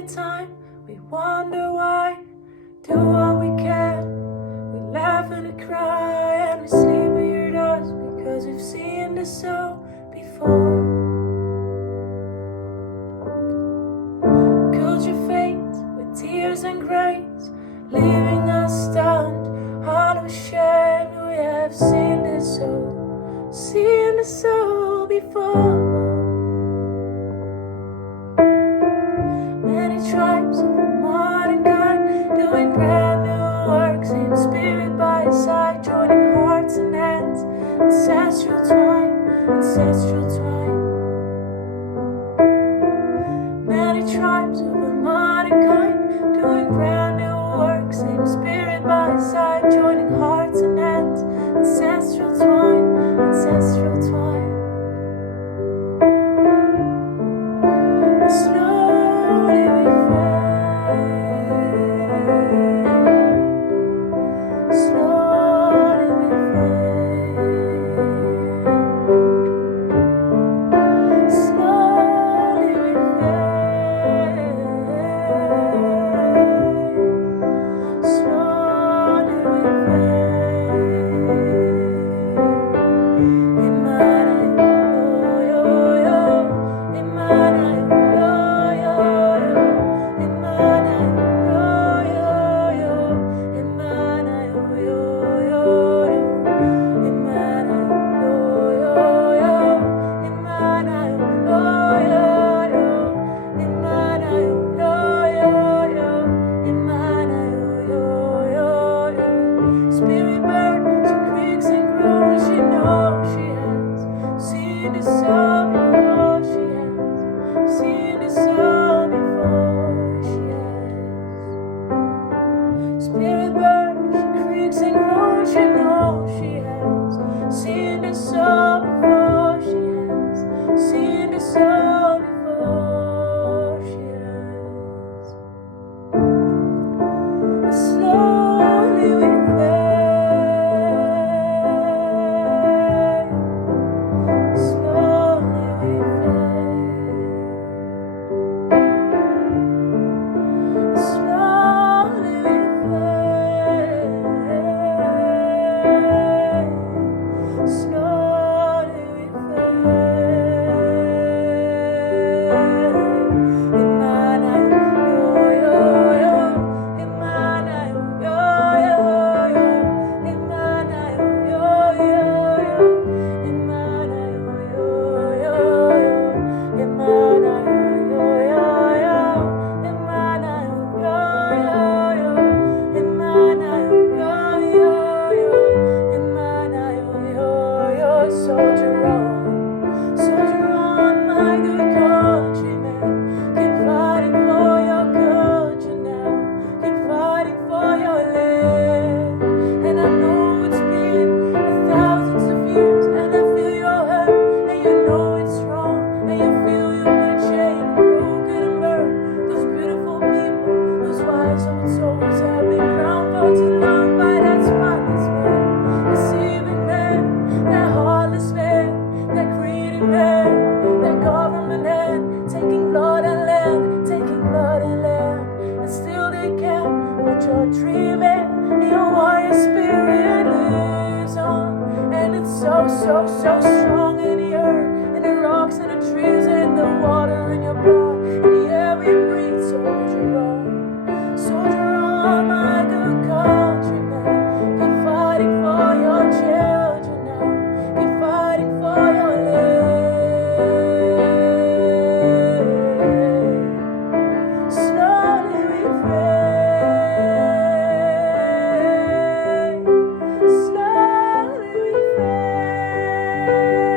the time, we wonder why. Do what we can, we laugh and we cry, and we sleep with your dust because we've seen the soul before. Culture fades with tears and grace, leaving us stunned, unashamed. We have seen the soul before. Many tribes of the modern kind, doing brand new work, same spirit by his side, joining hearts and hands, ancestral twine, ancestral twine. Many tribes of the modern kind, doing brand new work, same spirit by his side, joining hearts and hands, ancestral twine, ancestral twine. Slowly we fade, slowly we fade, slowly we fade, slowly we Spirit bird, she creaks and groans, she knows she has seen the soul before, she has seen the soul before, she has. Spirit bird, she creaks and groans, she knows she has seen the soul before, she has seen the soul before, she has. Slowly we fade, slowly we fade, slowly we fade, slowly we fade. Imana yo yo yo, Imana yo yo yo, Imana yo yo yo, Imana yo yo yo, Imana yo yo yo, Imana yo yo yo, Imana yo yo yo, Imana yo yo. Soldier on, my good countrymen, keep fighting for your country now, keep fighting for your land. And I know it's been thousands of years, and I feel your hurt, and you know it's wrong, and you feel you've been chained, broken and burned. Those beautiful people, those wise old souls have been crowned for too long by that spotless man, deceiving man, that heartless man, that greedy man, that government hand, taking blood and land, taking blood and land, and still they can't. But you're dreaming, your warrior spirit lives on, and it's so strong in the earth, in the rocks, and the trees, and the water in your blood, in the air we breathe. Soldier on, my good countrymen, keep fighting for your children now, keep fighting for your land. Slowly we fade, slowly we fade.